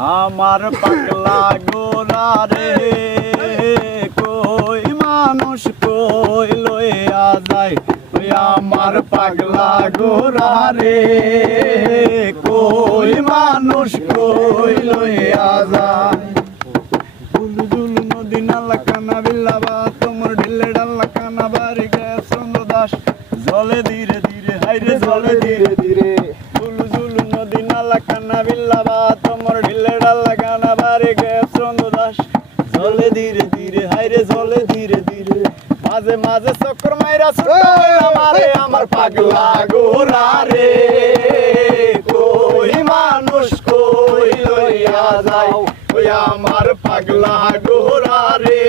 আমার পাগলা গোরা রে, কই মানুষ কই লইয়া যায়? ওই আমার পাগলা গোরা রে, কই মানুষ কই লইয়া যায়? জুলু নদী নালা কানা বিল্লাবা তোমার ঢিলে ডাল্লা কানা বাড়ি গেছ দাস জলে ধীরে ধীরে হাইরে জলে ধীরে ধীরে। জুলু জুলু নদী নালা কানা বিল্লাবা তোমার ঢিলে ডাল্লা কানা বাড়ি গেছ দাস জলে ধীরে ধীরে হাইরে জলে ধীরে ধীরে। মাঝে মাঝে চক্কর মাইরা আমারে আমার পাগলা গোরা রে। কই মানুষ কই লইয়া যায় ওই আমার পাগলা গোরা রে।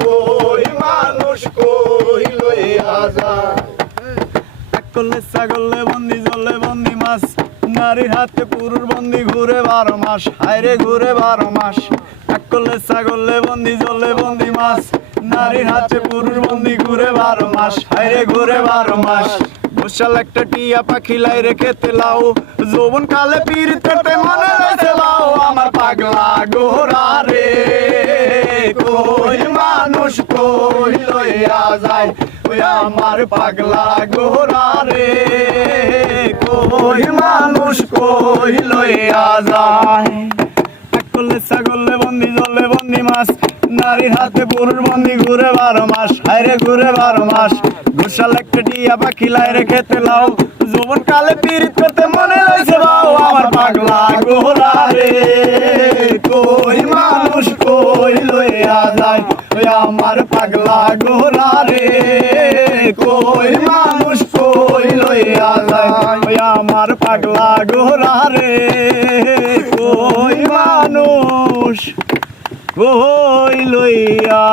কই মানুষ কই লইয়া যায় করলে ছাগলে বন্দি জলে বন্দি মাছ। নারীর হাতে পুরুষ বন্দি ঘুরে বারো মাস। হায়রে ঘুরে বারো মাস। করলে ছাগলে বন্দি, জলে বন্দি মাছ। নারীর হাতে পুরুষ বন্দি, ঘুরে বারো মাস। হায়রে ঘুরে বারো মাস। বসাল একটা টিয়া পাখি লাই রেখে তেলাও যৌবন কালে পীর করতে মনে লাও। আমার পাগলা গোরা রে। কই মানুষ, কই লইয়া যায় ওই আমার পাগলা গোরা রে। কই মানুষ, কই লইয়া যায় করলে ছাগলে বন্দি, জলে বন্দি মাছ। নারীর হাতে পুরুষ বন্দি, ঘুরে বারো মাস। হায়রে ঘুরে বারো মাস। ঘুষাল একটা টিয়া পাখি লাই রেখে তেলাও যৌবন কালে পীড়িত করতে মনে রয়েছে বাও আমার পাগলা গোরা রে। কই মানুষ, কই লইয়া যায় ওই আমার পাগলা গোরা রে। কই মানুষ, কই লইয়া যায় ওই আমার পাগলা গোরা রে। কই মানুষ কই লইয়া